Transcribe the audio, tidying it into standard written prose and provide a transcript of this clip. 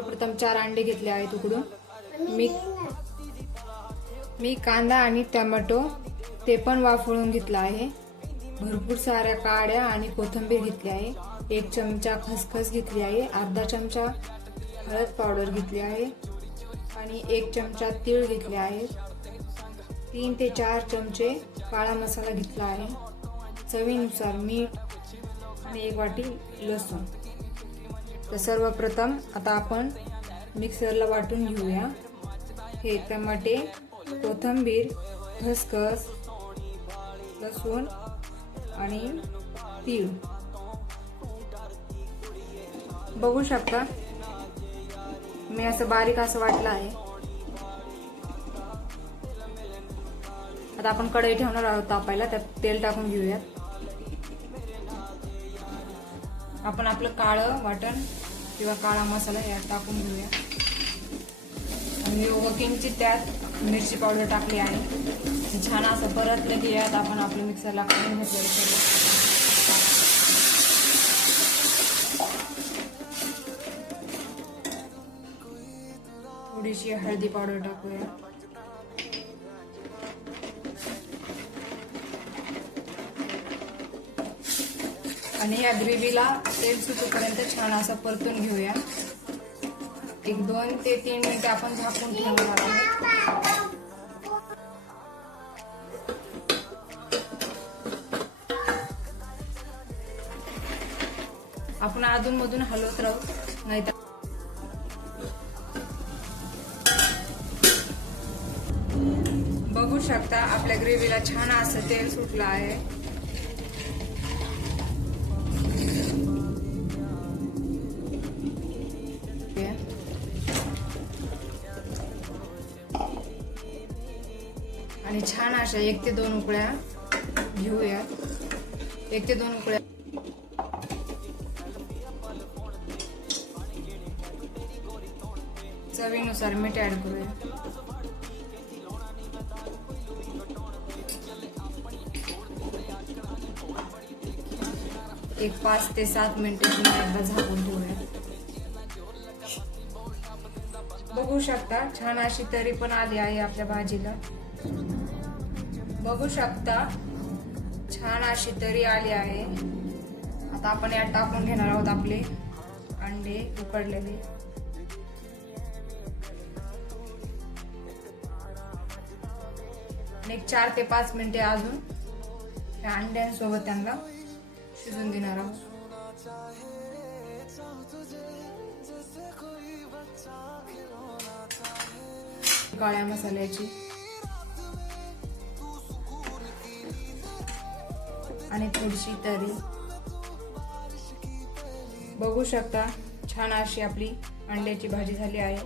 सर्वप्रथम 4 अंडे घेतले आहेत उकडून. मी कांदा आणि टोमॅटो ते पण वाफळून घेतला आहे. भरपूर साऱ्या काड्या आणि कोथिंबीर घेतली आहे. 1 चमचा खसखस घेतली आहे. अर्धा चमचा हळद पावडर घेतली आहे आणि 1 चमचा तीळ घेतले आहे. 3 ते 4 चमचे काळा मसाला घेतला आहे. चवीनुसार मीठ आणि 1 वाटी लसूण. तर सर्वप्रथम आता आपण मिक्सरला वाटून घेऊया. हे टमाटे, कोथिंबीर, खसखस, लसूण आणि तीळ. बघू शकता मी असं बारीक असं वाटलं आहे. आता आपण कढई ठेवणार आहोत तापायला. त्यात तेल टाकून घेऊयात. आपण आपलं काळं वाटण किंवा काळा मसाला यात टाकून घेऊया आणि किंचित त्यात मिरची पावडर टाकली आहे. छान असं परतलं की यात आपण आपलं मिक्सरला काढून घेतलं. थोडीशी हळदी पावडर टाकूया. आणि या ग्रेव्हीला तेल सुटेपर्यंत छान असं परतून घेऊया. 2 ते 3 मिनिटे आपण झाकून ठेवणार आहोत. आपण अधूनमधून हलवत राहू, नाहीतर बघू शकता आपल्या ग्रेव्हीला छान असं तेल सुटलं आहे. आणि छान अशा 1 ते 2 उकळ्या घेऊया. 1 ते 2 उकळ्या. चवीनुसार मीठ ऍड करूया. एक 5 ते 7 मिनिटे एकदा झाकून ठेवूया. बघू शकता छान अशी तरी पण आली आहे आपल्या भाजीला. बघू शकता छान अशी तरी आली आहे. आता आपण यात टाकून घेणार आहोत आपले अंडे उकडलेले. एक 4 ते 5 मिनिटे अजून या अंड्यांसोबत त्यांना शिजून देणार आहोत. काळ्या मसाल्याची आणि थोडीशी तरी. बघू शकता छान अशी आपली अंड्याची भाजी झाली आहे.